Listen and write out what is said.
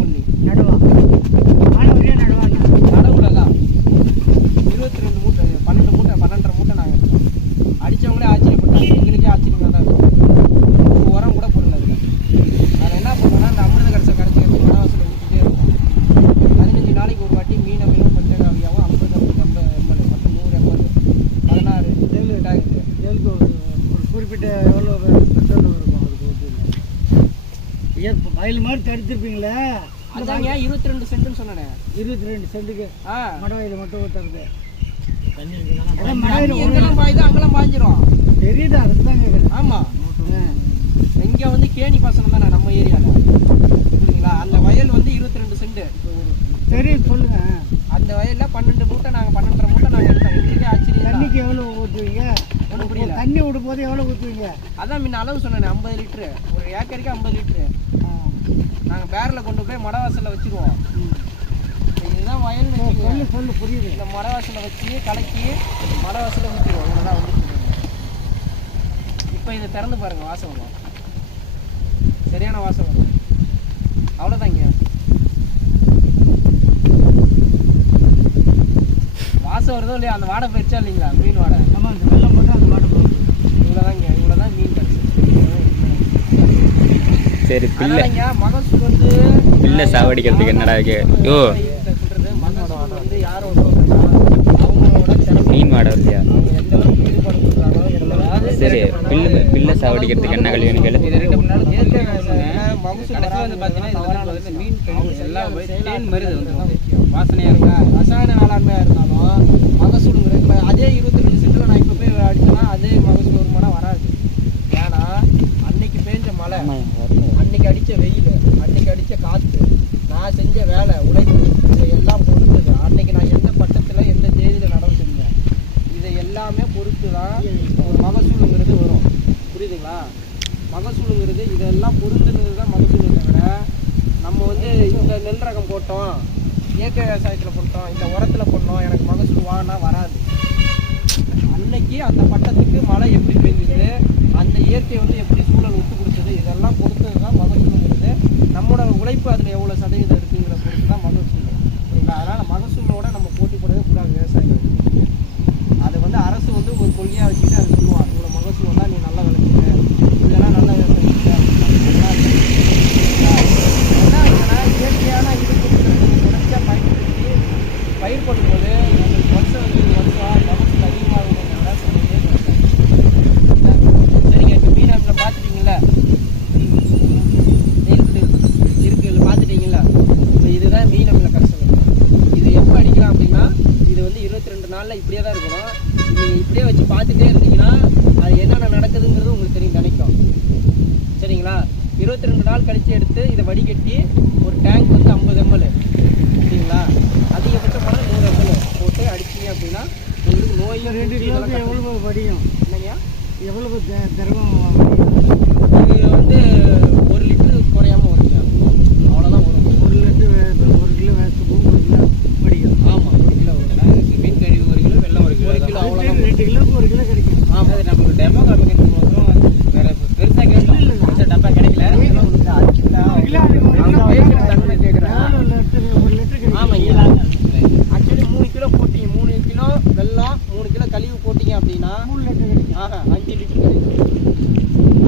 பொன்னி நடுவா. மாணவரே நடுவாண்ணா நடவுல தான் இருபத்தி ரெண்டு மூட்டை பன்னெண்டு மூட்டை பன்னெண்டரை மூட்டை நாங்கள் எடுத்தோம் அடித்தவங்களே ஆச்சரியப்பட்டாங்க. எங்களுக்கே ஆச்சரியமாக தான் இருக்கும் உரம் கூட போடல அதில். என்ன பண்ணுவோம்னா அந்த அமிர்த கடைசை கரைச்சி எடுத்து மனவாசல் ஊற்றிட்டே இருக்கும் பதினஞ்சு நாளைக்கு ஒரு வாட்டி மீன் அமிலும் பஞ்சகாவியாவும் ஐம்பது ஐம்பது ஐம்பது எம்எல் மொத்தம் நூறு எம்எல் பதினாறு ஏழு டாக்டர் ஏழுக்கு ஒரு குறிப்பிட்ட எவ்வளோ இப்போ வயல் மாதிரி தடுத்துருப்பீங்களே அதாங்க இருபத்தி ரெண்டு சென்ட்டுன்னு சொன்னேனே. இருபத்தி ரெண்டு சென்ட்டுக்கு ஆ. மட வயல் மட்டும் ஊற்றுறது எங்கெல்லாம் பாயுதோ அங்கெல்லாம் பாய்ஞ்சிரும் தெரியுது அதுக்கு தான் கேட்குறேன் ஆமாம் இங்கே வந்து கேணி பாசனம் தானே நம்ம ஏரியாவில் புரியுதுங்களா? அந்த வயல் வந்து இருபத்தி ரெண்டு சென்ட் சொல்லுங்க. அந்த வயலில் பன்னெண்டு மூட்டை நாங்கள் பன்னெண்டரை மூட்டை நாங்கள் எடுத்தோம். எங்களுக்கே ஆச்சரியம். தண்ணிக்கு எவ்வளோ ஊற்றுவீங்க ஒண்ணும் புரியல. தண்ணி விடும் போது எவ்வளோ ஊற்றுவீங்க அதான் முன்ன அளவு சொன்னேன் ஐம்பது லிட்ரு ஒரு ஏக்கருக்கு ஐம்பது லிட்ரு நாங்கள் பேரில் கொண்டு போய் மடவாசலில் வச்சுருவோம். இதுதான் வயல் சொல்லு சொல்லு புரியுது. இந்த மடவாசலில் வச்சு கலக்கி மடவாசலில் ஊற்றிடுவோம் இவ்வளோதான் வந்து இப்போ இதை திறந்து பாருங்க வாசம் வரும். சரியான வாசம் வரும். அவ்வளோதாங்க வாசம் வருதோ இல்லையா அந்த வாடை போயிடுச்சா இல்லைங்களா? மீன் வாடை. ஆமாம் வெள்ளம் மட்டும் அந்த மாடு போகுது இவ்வளோதாங்க இவ்வளோதான் மீன் கிடச்சி சரி பிள்ளை. பிள்ளை சாவடிக்கிறதுக்கு என்னடா இருக்கு யோ மீன் வாடை இல்லையா சரி பிள்ளை பிள்ளை சாவடிக்கிறதுக்கு என்ன கல்வி கேளு. ரெண்டு வாசனையாக இருக்கா? ரசாயன வேளாண்மையாக இருந்தாலும் மகசூலுங்கிற இப்போ அதே இருபத்தஞ்சு சென்டில் நான் இப்போ போய் அடிச்சேன்னா அதே மகசூல் வருமானம் வராது ஏன்னா அன்னைக்கு பேஞ்ச மழை அன்னைக்கு அடித்த வெயில் அன்னைக்கு அடித்த காற்று நான் செஞ்ச வேலை உழைப்பு இது எல்லாம் பொறுத்துது அன்னைக்கு நான் எந்த பட்டத்தில் எந்த தேதியில் நடவு செஞ்சேன் இதை எல்லாமே பொறுத்து தான் ஒரு மகசூலுங்கிறது வரும். புரியுதுங்களா? மகசூலுங்கிறது இதெல்லாம் பொறுத்துங்கிறது தான் மகசூல் தவிர நம்ம வந்து இந்த நெல் ரகம் போட்டோம் இயற்கை விவசாயத்தில் போட்டோம் இந்த உரத்தில் போட்டோம் எனக்கு மகசூல் வாங்கினா வராது. அன்னைக்கு அந்த பட்டத்துக்கு மழை எப்படி பெஞ்சுது அந்த இயற்கை வந்து எப்படி சூழல் ஒத்து கொடுத்தது இதெல்லாம் பொறுத்தது தான் மகசூலுங்கிறது நம்மளோட உழைப்பு அதில் எவ்வளோ சதவீதம் இருக்குங்கிற பொறுத்து தான் மகசூல் சரிங்களா அதனால் மகசூலோட நம்ம போட்டி போடவே கூடாது விவசாயிகள் அது வந்து அரசு வந்து ஒரு கொள்கையாக வச்சுட்டு அது சொல்லுவாங்க இவ்வளோ மகசூல் வந்தால் நீ நல்லா விளைச்சிக்க இல்லைன்னா நல்லா விவசாயிக்க என்ன ஆகுதுன்னா இயற்கையான இது தொடர்ச்சியாக பயன்படுத்தி பயிர் பண்ணும்போது உங்களுக்கு வருஷம் வந்து வருஷம் மகசூல் அதிகமாகுங்கிறத சொல்லிட்டே சரிங்க இப்போ மீன் ஆப்பில் பார்த்துட்டீங்களா இருக்கு இருக்கு பார்த்துட்டீங்களா இப்போ இதுதான் மீன் அமில கரைசல் இது எப்போ அடிக்கலாம் அப்படின்னா இது வந்து நாளில் இப்படியே தான் இருக்கணும். நீங்கள் இப்படியே வச்சு பார்த்துட்டே இருந்தீங்கன்னா அது என்னென்ன நடக்குதுங்கிறது உங்களுக்கு தெரியும் நினைக்கும். சரிங்களா? இருபத்தி ரெண்டு நாள் கழித்து எடுத்து இதை வடிகட்டி ஒரு டேங்க் வந்து ஐம்பது எம்எல் சரிங்களா? அதிகபட்சம் போனால் நூறு எம்எல் போட்டு அடிச்சீங்க அப்படின்னா உங்களுக்கு நோய் ரெண்டு கட்டுறது. எவ்வளவு வடியும்? என்னங்கய்யா? எவ்வளவு திரவம் வடியும் இது வந்து ஒரு லிட்டரு குறையாம வருங்க அவ்வளோதான் வரும் ஒரு லிட்டர் வே- ஒரு கிலோ வேஸ்ட்டு ஒரு கிலோ வடியும் ஆமாம் ஒரு கிலோ வரும் மீன் கழிவு ஒரு கிலோ வெள்ளம் ஒரு கிலோ ஒரு கிலோ அவ்வளோதான் ரெண்டு கிலோவுக்கு ஒரு கிலோ கிடைக்கும் ஆமாம் அது நமக்கு டெமோ காமிக்கிறது மட்டும் வேற பெருசாக கேட்டோம் பெருசாக டப்பா கிடைக்கல ஒரு கிலோ அதுக்கு ஒரு அவங்க கிலோ பேசுகிற தன்மை கேட்குறேன் எவ்வளோ லிட்டர் ஒரு லிட்டர் கிடைக்கும் ஆமாங்க ஆக்சுவலி மூணு கிலோ போட்டீங்க மூணு கிலோ வெல்லம் மூணு கிலோ கழிவு போட்டீங்க அப்படின்னா மூணு லிட்டர் கிடைக்கும் ஆஹா அஞ்சு லிட்டர் கிடைக்கும்